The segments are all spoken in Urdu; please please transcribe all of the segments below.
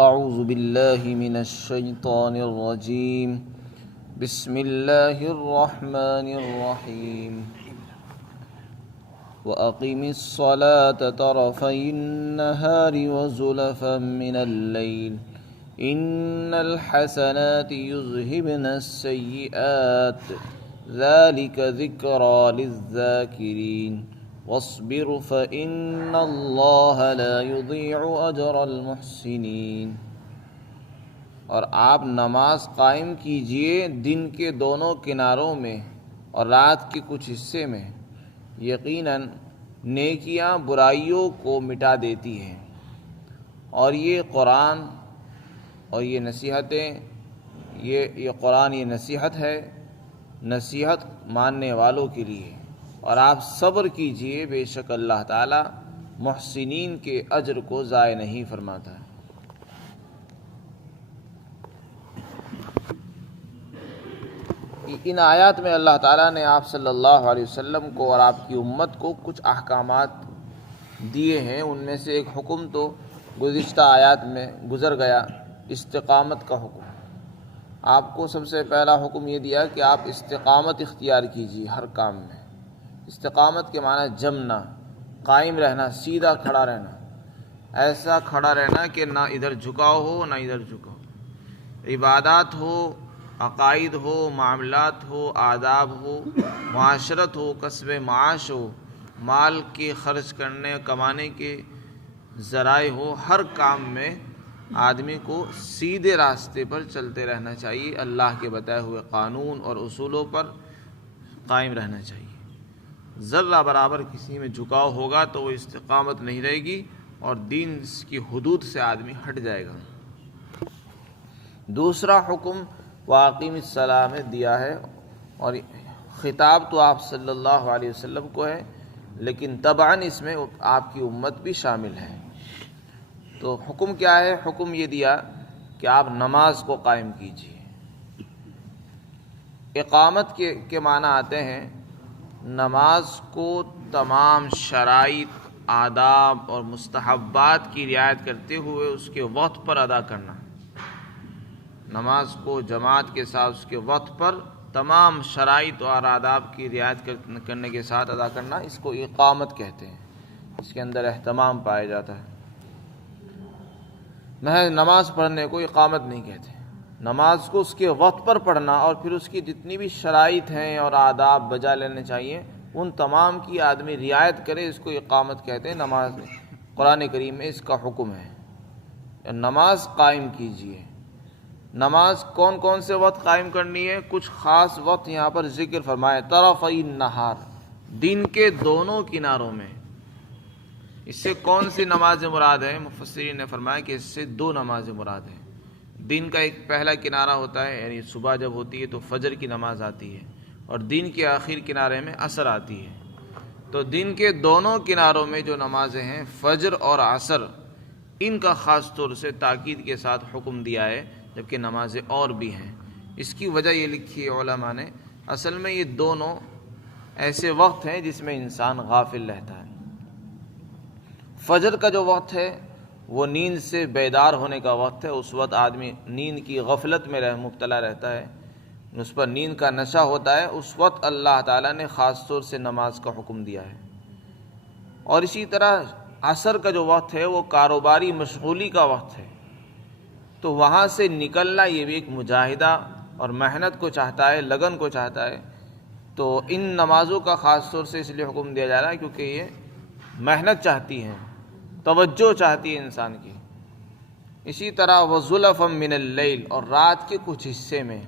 اعوذ باللہ من الشیطان الرجیم بسم اللہ الرحمن الرحیم وَأَقِمِ الصَّلَاةَ طَرَفَيِ النَّهَارِ وَزُلَفًا مِّنَ اللَّيْلِ إِنَّ الْحَسَنَاتِ يُذْهِبْنَ السَّيِّئَاتِ ذَلِكَ ذِكْرَى لِلذَّاكِرِينَ وَاصْبِرْ فَإِنَّ اللَّهَ لَا يُضِيعُ أَجْرَ الْمُحْسِنِينَ۔ اور آپ نماز قائم کیجئے دن کے دونوں کناروں میں اور رات کے کچھ حصے میں، یقیناً نیکیاں برائیوں کو مٹا دیتی ہیں، اور یہ قرآن اور یہ نصیحتیں یہ قرآن یہ نصیحت ہے، نصیحت ماننے والوں کے لیے۔ اور آپ صبر کیجئے، بے شک اللہ تعالی محسنین کے اجر کو ضائع نہیں فرماتا۔ ان آیات میں اللہ تعالیٰ نے آپ صلی اللہ علیہ وسلم کو اور آپ کی امت کو کچھ احکامات دیے ہیں۔ ان میں سے ایک حکم تو گزشتہ آیات میں گزر گیا، استقامت کا حکم۔ آپ کو سب سے پہلا حکم یہ دیا کہ آپ استقامت اختیار کیجیے ہر کام میں۔ استقامت کے معنی جمنا، قائم رہنا، سیدھا کھڑا رہنا، ایسا کھڑا رہنا کہ نہ ادھر جھکاؤ ہو نہ ادھر جھکاؤ، عبادات ہو، عقائد ہو، معاملات ہو، آداب ہو، معاشرت ہو، کسب معاش ہو، مال کے خرچ کرنے کمانے کے ذرائع ہو، ہر کام میں آدمی کو سیدھے راستے پر چلتے رہنا چاہیے، اللہ کے بتائے ہوئے قانون اور اصولوں پر قائم رہنا چاہیے۔ ذرہ برابر کسی میں جھکاؤ ہوگا تو وہ استقامت نہیں رہے گی اور دین کی حدود سے آدمی ہٹ جائے گا۔ دوسرا حکم واقیم الصلاۃ میں دیا ہے، اور خطاب تو آپ صلی اللہ علیہ وسلم کو ہے، لیکن تبعاً اس میں آپ کی امت بھی شامل ہے۔ تو حکم کیا ہے؟ حکم یہ دیا کہ آپ نماز کو قائم کیجیے۔ اقامت کے معنی آتے ہیں نماز کو تمام شرائط، آداب اور مستحبات کی رعایت کرتے ہوئے اس کے وقت پر ادا کرنا۔ نماز کو جماعت کے ساتھ اس کے وقت پر تمام شرائط اور آداب کی رعایت کرنے کے ساتھ ادا کرنا، اس کو اقامت کہتے ہیں۔ اس کے اندر اہتمام پایا جاتا ہے۔ محض نماز پڑھنے کو اقامت نہیں کہتے۔ نماز کو اس کے وقت پر پڑھنا اور پھر اس کی جتنی بھی شرائط ہیں اور آداب بجا لینے چاہیے ان تمام کی آدمی رعایت کرے، اس کو اقامت کہتے ہیں۔ نماز قرآن کریم میں اس کا حکم ہے، نماز قائم کیجیے۔ نماز کون کون سے وقت قائم کرنی ہے؟ کچھ خاص وقت یہاں پر ذکر فرمائے، طرفی النہار، دن کے دونوں کناروں میں۔ اس سے کون سی نماز مراد ہے؟ مفسرین نے فرمایا کہ اس سے دو نمازیں مراد ہیں۔ دن کا ایک پہلا کنارہ ہوتا ہے، یعنی صبح جب ہوتی ہے تو فجر کی نماز آتی ہے، اور دن کے آخر کنارے میں عصر آتی ہے۔ تو دن کے دونوں کناروں میں جو نمازیں ہیں فجر اور عصر، ان کا خاص طور سے تاکید کے ساتھ حکم دیا ہے، جبکہ نمازیں اور بھی ہیں۔ اس کی وجہ یہ لکھی ہے علماء نے، اصل میں یہ دونوں ایسے وقت ہیں جس میں انسان غافل رہتا ہے۔ فجر کا جو وقت ہے وہ نیند سے بیدار ہونے کا وقت ہے، اس وقت آدمی نیند کی غفلت میں مبتلا رہتا ہے، اس پر نیند کا نشہ ہوتا ہے، اس وقت اللہ تعالیٰ نے خاص طور سے نماز کا حکم دیا ہے۔ اور اسی طرح عصر کا جو وقت ہے وہ کاروباری مشغولی کا وقت ہے، تو وہاں سے نکلنا یہ بھی ایک مجاہدہ اور محنت کو چاہتا ہے، لگن کو چاہتا ہے۔ تو ان نمازوں کا خاص طور سے اس لیے حکم دیا جا رہا ہے کیونکہ یہ محنت چاہتی ہیں، توجہ چاہتی ہے انسان کی۔ اسی طرح وَزُلَفًا مِّنَ اللَّيْلِ، اور رات کے کچھ حصے میں،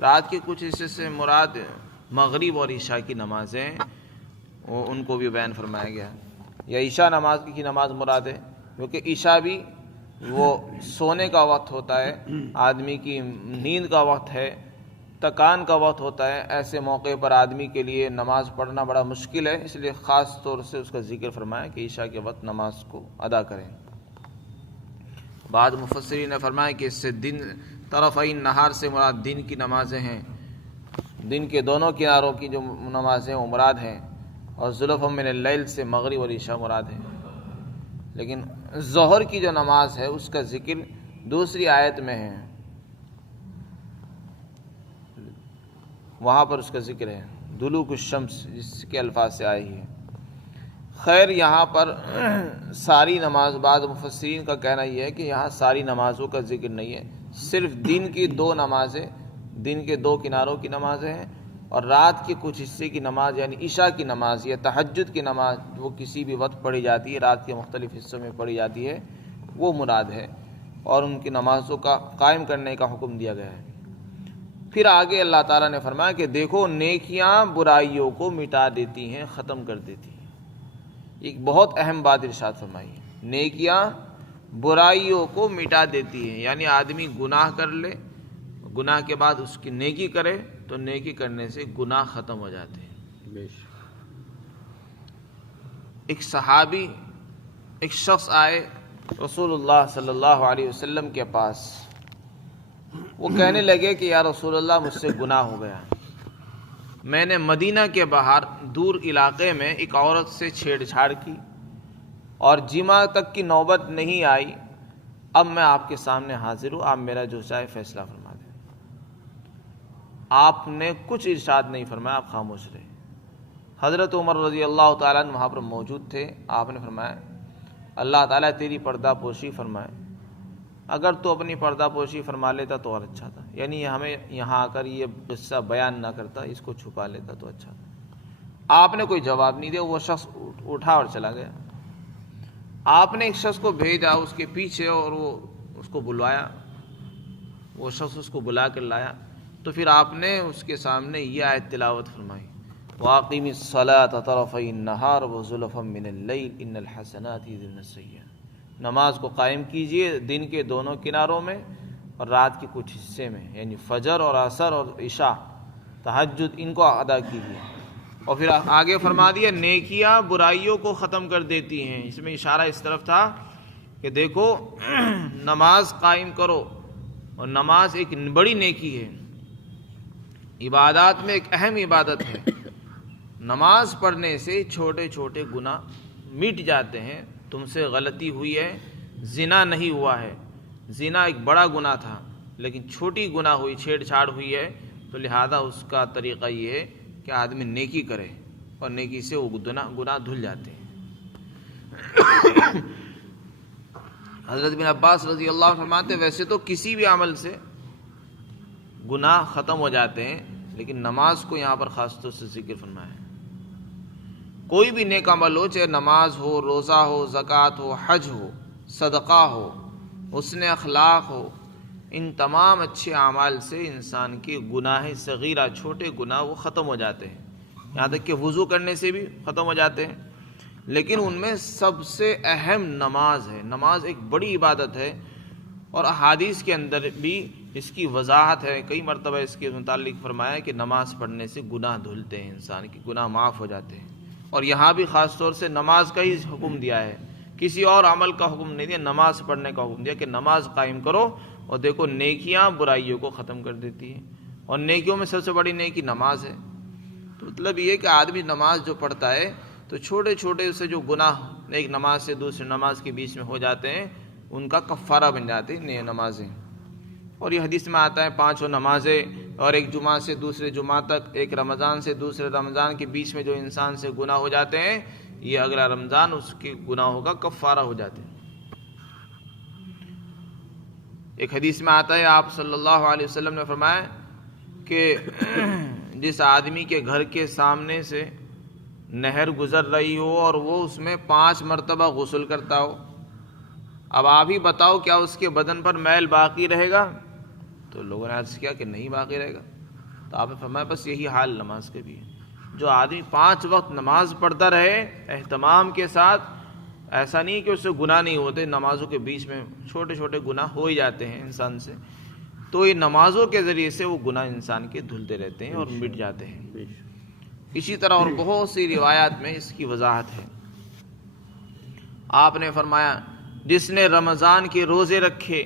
رات کے کچھ حصے سے مراد مغرب اور عشاء کی نمازیں، وہ ان کو بھی بیان فرمایا گیا۔ یا عشاء نماز کی نماز مراد ہے، کیونکہ عشاء بھی وہ سونے کا وقت ہوتا ہے، آدمی کی نیند کا وقت ہے، تکان کا وقت ہوتا ہے۔ ایسے موقع پر آدمی کے لیے نماز پڑھنا بڑا مشکل ہے، اس لیے خاص طور سے اس کا ذکر فرمایا کہ عشاء کے وقت نماز کو ادا کریں۔ بعض مفسرین نے فرمایا کہ اس سے دن طرفی النہار سے مراد دن کی نمازیں ہیں، دن کے دونوں کناروں کی جو نمازیں وہ مراد ہیں، اور زلفا من اللیل سے مغرب اور عشاء مراد ہے۔ لیکن ظہر کی جو نماز ہے اس کا ذکر دوسری آیت میں ہے، وہاں پر اس کا ذکر ہے دلوک الشمس، جس کے الفاظ سے آئی ہے۔ خیر یہاں پر ساری نماز، بعض مفسرین کا کہنا یہ ہے کہ یہاں ساری نمازوں کا ذکر نہیں ہے، صرف دن کی 2 نمازیں، دن کے 2 کناروں کی نمازیں ہیں، اور رات کے کچھ حصے کی نماز یعنی عشاء کی نماز یا تہجد کی نماز، وہ کسی بھی وقت پڑھی جاتی ہے، رات کے مختلف حصوں میں پڑھی جاتی ہے، وہ مراد ہے، اور ان کی نمازوں کا قائم کرنے کا حکم دیا گیا ہے۔ پھر آگے اللہ تعالیٰ نے فرمایا کہ دیکھو نیکیاں برائیوں کو مٹا دیتی ہیں، ختم کر دیتی ہیں۔ ایک بہت اہم بات ارشاد فرمائی ہے، نیکیاں برائیوں کو مٹا دیتی ہیں، یعنی آدمی گناہ کر لے، گناہ کے بعد اس کی نیکی کرے تو نیکی کرنے سے گناہ ختم ہو جاتے ہیں۔ ایک صحابی، ایک شخص آئے رسول اللہ صلی اللہ علیہ وسلم کے پاس، وہ کہنے لگے کہ یا رسول اللہ مجھ سے گناہ ہو گیا، میں نے مدینہ کے باہر دور علاقے میں ایک عورت سے چھیڑ چھاڑ کی اور جماع تک کی نوبت نہیں آئی، اب میں آپ کے سامنے حاضر ہوں، آپ میرا جو چاہے فیصلہ فرما دیں۔ آپ نے کچھ ارشاد نہیں فرمایا، آپ خاموش رہے۔ حضرت عمر رضی اللہ تعالیٰ عنہ وہاں پر موجود تھے، آپ نے فرمایا اللہ تعالیٰ تیری پردہ پوشی فرمائے، اگر تو اپنی پردہ پوشی فرما لیتا تو اور اچھا تھا، یعنی ہمیں یہاں آ کر یہ قصہ بیان نہ کرتا، اس کو چھپا لیتا تو اچھا تھا۔ آپ نے کوئی جواب نہیں دیا، وہ شخص اٹھا اور چلا گیا۔ آپ نے ایک شخص کو بھیجا اس کے پیچھے، اور وہ اس کو بلوایا، وہ شخص اس کو بلا کر لایا، تو پھر آپ نے اس کے سامنے یہ آیت تلاوت فرمائی، وَأَقِمِ الصَّلَاةَ طَرَفَيِ النَّهَارِ وَزُلَفًا مِّنَ اللَّيْلِ إِنَّ الْحَسَنَاتِ يُذْهِبْنَ السَّيِّئَاتِ۔ نماز کو قائم کیجئے دن کے دونوں کناروں میں اور رات کے کچھ حصے میں، یعنی فجر اور عصر اور عشاء، تہجد، ان کو ادا کیجئے۔ اور پھر آگے فرما دیا نیکیاں برائیوں کو ختم کر دیتی ہیں۔ اس میں اشارہ اس طرف تھا کہ دیکھو نماز قائم کرو، اور نماز ایک بڑی نیکی ہے، عبادات میں ایک اہم عبادت ہے۔ نماز پڑھنے سے چھوٹے چھوٹے گناہ مٹ جاتے ہیں۔ تم سے غلطی ہوئی ہے، زنا نہیں ہوا ہے، زنا ایک بڑا گناہ تھا، لیکن چھوٹی گناہ ہوئی، چھیڑ چھاڑ ہوئی ہے، تو لہذا اس کا طریقہ یہ ہے کہ آدمی نیکی کرے، اور نیکی سے وہ گناہ دھل جاتے ہیں۔ حضرت بن عباس رضی اللہ عنہ فرماتے ہیں ویسے تو کسی بھی عمل سے گناہ ختم ہو جاتے ہیں، لیکن نماز کو یہاں پر خاص طور سے ذکر فرمایا ہے۔ کوئی بھی نیک عمل ہو، چاہے نماز ہو، روزہ ہو، زکوٰۃ ہو، حج ہو، صدقہ ہو، حسن اخلاق ہو، ان تمام اچھے اعمال سے انسان کے گناہ صغیرہ، چھوٹے گناہ وہ ختم ہو جاتے ہیں، یہاں تک کہ وضو کرنے سے بھی ختم ہو جاتے ہیں۔ لیکن ان میں سب سے اہم نماز ہے۔ نماز ایک بڑی عبادت ہے، اور احادیث کے اندر بھی اس کی وضاحت ہے، کئی مرتبہ اس کے متعلق فرمایا کہ نماز پڑھنے سے گناہ دھلتے ہیں، انسان کے گناہ معاف ہو جاتے ہیں۔ اور یہاں بھی خاص طور سے نماز کا ہی حکم دیا ہے، کسی اور عمل کا حکم نہیں دیا، نماز پڑھنے کا حکم دیا کہ نماز قائم کرو، اور دیکھو نیکیاں برائیوں کو ختم کر دیتی ہیں، اور نیکیوں میں سب سے بڑی نیکی نماز ہے۔ تو مطلب یہ کہ آدمی نماز جو پڑھتا ہے تو چھوٹے چھوٹے اسے جو گناہ ایک نماز سے دوسری نماز کے بیچ میں ہو جاتے ہیں، ان کا کفارہ بن جاتے ہیں نمازیں۔ اور یہ حدیث میں آتا ہے 5 نمازیں، اور ایک جمعہ سے دوسرے جمعہ تک، ایک رمضان سے دوسرے رمضان کے بیچ میں جو انسان سے گناہ ہو جاتے ہیں، یہ اگلا رمضان اس کے گناہوں کا کفارہ ہو جاتے ہیں۔ ایک حدیث میں آتا ہے آپ صلی اللہ علیہ وسلم نے فرمایا کہ جس آدمی کے گھر کے سامنے سے نہر گزر رہی ہو اور وہ اس میں 5 مرتبہ غسل کرتا ہو، اب آپ ہی بتاؤ کیا اس کے بدن پر میل باقی رہے گا؟ تو لوگوں نے عرض کیا کہ نہیں باقی رہے گا۔ تو آپ نے فرمایا بس یہی حال نماز کے بھی ہے۔ جو آدمی 5 وقت نماز پڑھتا رہے اہتمام کے ساتھ، ایسا نہیں کہ اس سے گناہ نہیں ہوتے، نمازوں کے بیچ میں چھوٹے چھوٹے گناہ ہو ہی جاتے ہیں انسان سے، تو یہ نمازوں کے ذریعے سے وہ گناہ انسان کے دھلتے رہتے ہیں اور مٹ جاتے ہیں۔ اسی طرح اور بہت سی روایات میں اس کی وضاحت ہے۔ آپ نے فرمایا جس نے رمضان کے روزے رکھے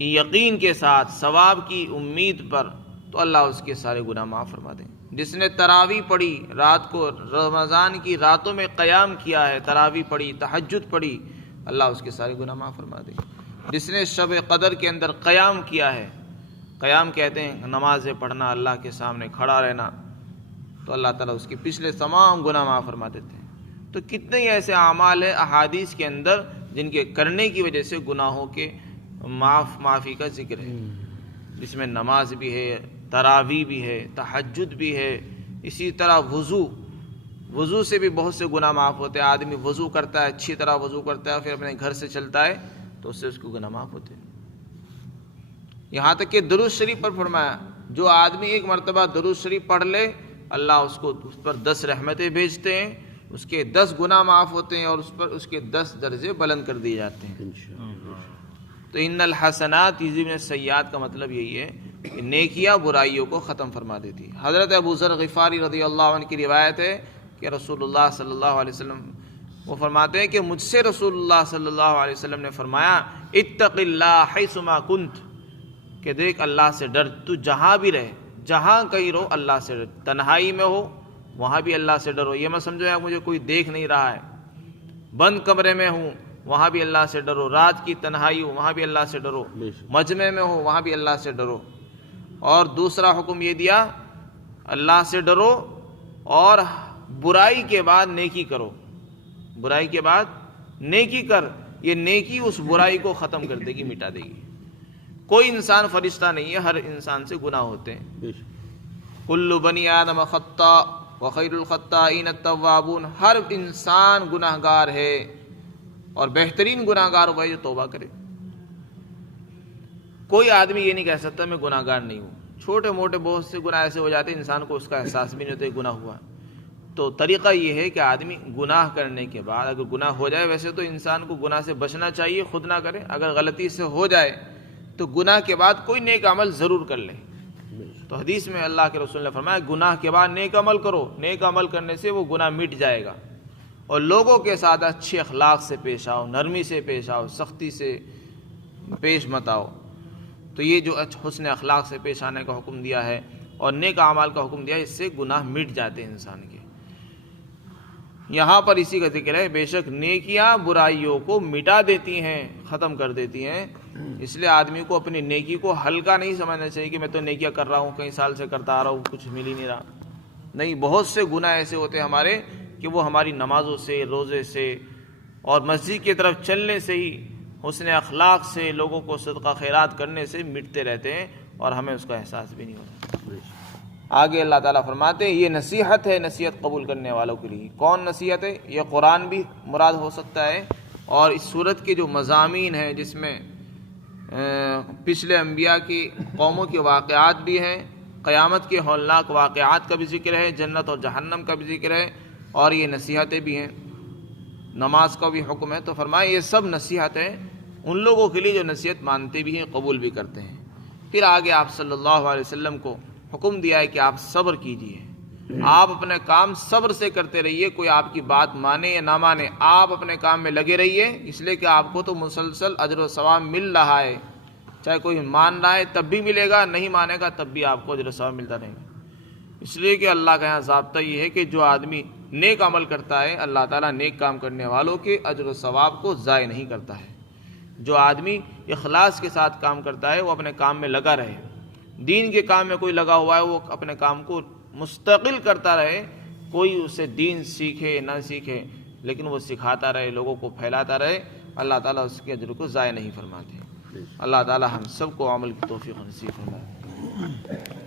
یقین کے ساتھ، ثواب کی امید پر، تو اللہ اس کے سارے گناہ معاف فرما دیں۔ جس نے تراویح پڑھی، رات کو رمضان کی راتوں میں قیام کیا ہے، تراویح پڑھی، تہجد پڑھی، اللہ اس کے سارے گناہ معاف فرما دیں۔ جس نے شب قدر کے اندر قیام کیا ہے، قیام کہتے ہیں نمازیں پڑھنا، اللہ کے سامنے کھڑا رہنا، تو اللہ تعالیٰ اس کے پچھلے تمام گناہ معاف فرما دیتے ہیں۔ تو کتنے ہی ایسے اعمال ہیں احادیث کے اندر جن کے کرنے کی وجہ سے گناہوں کے معافی کا ذکر ہے، جس میں نماز بھی ہے، تراویح بھی ہے، تہجد بھی ہے، اسی طرح وضو سے بھی بہت سے گناہ معاف ہوتے ہیں۔ آدمی وضو کرتا ہے، اچھی طرح وضو کرتا ہے، پھر اپنے گھر سے چلتا ہے تو اس سے اس کو گناہ معاف ہوتے ہیں۔ یہاں تک کہ درود شریف پر فرمایا جو آدمی ایک مرتبہ درود شریف پڑھ لے اللہ اس پر 10 رحمتیں بھیجتے ہیں، اس کے 10 گناہ معاف ہوتے ہیں اور اس پر اس کے 10 درجے بلند کر دیے جاتے ہیں۔ تو ان الحسنات یذہبن السیئات کا مطلب یہی ہے کہ نیکیاں برائیوں کو ختم فرما دیتی۔ حضرت ابو ذر غفاری رضی اللہ عنہ کی روایت ہے کہ رسول اللہ صلی اللہ علیہ وسلم وہ فرماتے ہیں کہ مجھ سے رسول اللہ صلی اللہ علیہ وسلم نے فرمایا اتق اللہ حیثما کنت، کہ دیکھ اللہ سے ڈر، تو جہاں بھی رہے، جہاں کہیں رہو اللہ سے ڈر، تنہائی میں ہو وہاں بھی اللہ سے ڈرو، یہ مت سمجھو مجھے کوئی دیکھ نہیں رہا ہے، بند کمرے میں ہوں وہاں بھی اللہ سے ڈرو، رات کی تنہائی ہو وہاں بھی اللہ سے ڈرو، مجمع میں ہو وہاں بھی اللہ سے ڈرو۔ اور دوسرا حکم یہ دیا اللہ سے ڈرو اور برائی کے بعد نیکی کرو، برائی کے بعد نیکی کر، یہ نیکی اس برائی کو ختم کر دے گی، مٹا دے گی۔ کوئی انسان فرشتہ نہیں ہے، ہر انسان سے گناہ ہوتے ہیں۔ کل بنی آدم خطاء وخیر الخطائین التوابون، ہر انسان گناہ گار ہے اور بہترین گناہ گار وہ ہے جو توبہ کرے۔ کوئی آدمی یہ نہیں کہہ سکتا میں گناہ گار نہیں ہوں۔ چھوٹے موٹے بہت سے گناہ ایسے ہو جاتے ہیں انسان کو اس کا احساس بھی نہیں ہوتا کہ گناہ ہوا۔ تو طریقہ یہ ہے کہ آدمی گناہ کرنے کے بعد اگر گناہ ہو جائے، ویسے تو انسان کو گناہ سے بچنا چاہیے، خود نہ کرے، اگر غلطی سے ہو جائے تو گناہ کے بعد کوئی نیک عمل ضرور کر لے۔ تو حدیث میں اللہ کے رسول نے فرمایا گناہ کے بعد نیک عمل کرو، نیک عمل کرنے سے وہ گناہ مٹ جائے گا۔ اور لوگوں کے ساتھ اچھے اخلاق سے پیش آؤ، نرمی سے پیش آؤ، سختی سے پیش مت آؤ۔ تو یہ جو حسن اخلاق سے پیش آنے کا حکم دیا ہے اور نیک اعمال کا حکم دیا ہے، اس سے گناہ مٹ جاتے ہیں انسان کے۔ یہاں پر اسی کا ذکر ہے بے شک نیکیاں برائیوں کو مٹا دیتی ہیں، ختم کر دیتی ہیں، اس لیے آدمی کو اپنی نیکی کو ہلکا نہیں سمجھنا چاہیے کہ میں تو نیکیاں کر رہا ہوں، کئی سال سے کرتا آ رہا ہوں، کچھ مل ہی نہیں رہا۔ نہیں، بہت سے گناہ ایسے ہوتے ہیں ہمارے کہ وہ ہماری نمازوں سے، روزے سے اور مسجد کی طرف چلنے سے ہی، حسن اخلاق سے، لوگوں کو صدقہ خیرات کرنے سے مٹتے رہتے ہیں اور ہمیں اس کا احساس بھی نہیں ہوتا۔ آگے اللہ تعالیٰ فرماتے ہیں یہ نصیحت ہے نصیحت قبول کرنے والوں کے لیے۔ کون نصیحت ہے؟ یہ قرآن بھی مراد ہو سکتا ہے، اور اس صورت کے جو مضامین ہیں جس میں پچھلے انبیاء کی قوموں کے واقعات بھی ہیں، قیامت کے ہولناک واقعات کا بھی ذکر ہے، جنت اور جہنم کا بھی ذکر ہے، اور یہ نصیحتیں بھی ہیں، نماز کا بھی حکم ہے۔ تو فرمایا یہ سب نصیحت ہے ان لوگوں کے لیے جو نصیحت مانتے بھی ہیں، قبول بھی کرتے ہیں۔ پھر آگے آپ صلی اللہ علیہ وسلم کو حکم دیا ہے کہ آپ صبر کیجئے، آپ اپنے کام صبر سے کرتے رہیے، کوئی آپ کی بات مانے یا نہ مانے، آپ اپنے کام میں لگے رہیے، اس لیے کہ آپ کو تو مسلسل اجر و ثواب مل رہا ہے، چاہے کوئی مان رہا ہے تب بھی ملے گا، نہیں مانے گا تب بھی آپ کو اجر و ثواب ملتا رہے گا۔ اس لیے کہ اللہ کا یہاں ضابطہ یہ ہے کہ جو آدمی نیک عمل کرتا ہے اللہ تعالیٰ نیک کام کرنے والوں کے اجر و ثواب کو ضائع نہیں کرتا ہے۔ جو آدمی اخلاص کے ساتھ کام کرتا ہے وہ اپنے کام میں لگا رہے، دین کے کام میں کوئی لگا ہوا ہے وہ اپنے کام کو مستقل کرتا رہے، کوئی اسے دین سیکھے نہ سیکھے لیکن وہ سکھاتا رہے، لوگوں کو پھیلاتا رہے، اللہ تعالیٰ اس کے اجر کو ضائع نہیں فرماتے۔ اللہ تعالیٰ ہم سب کو عمل کی توفیق نصیب فرمائے۔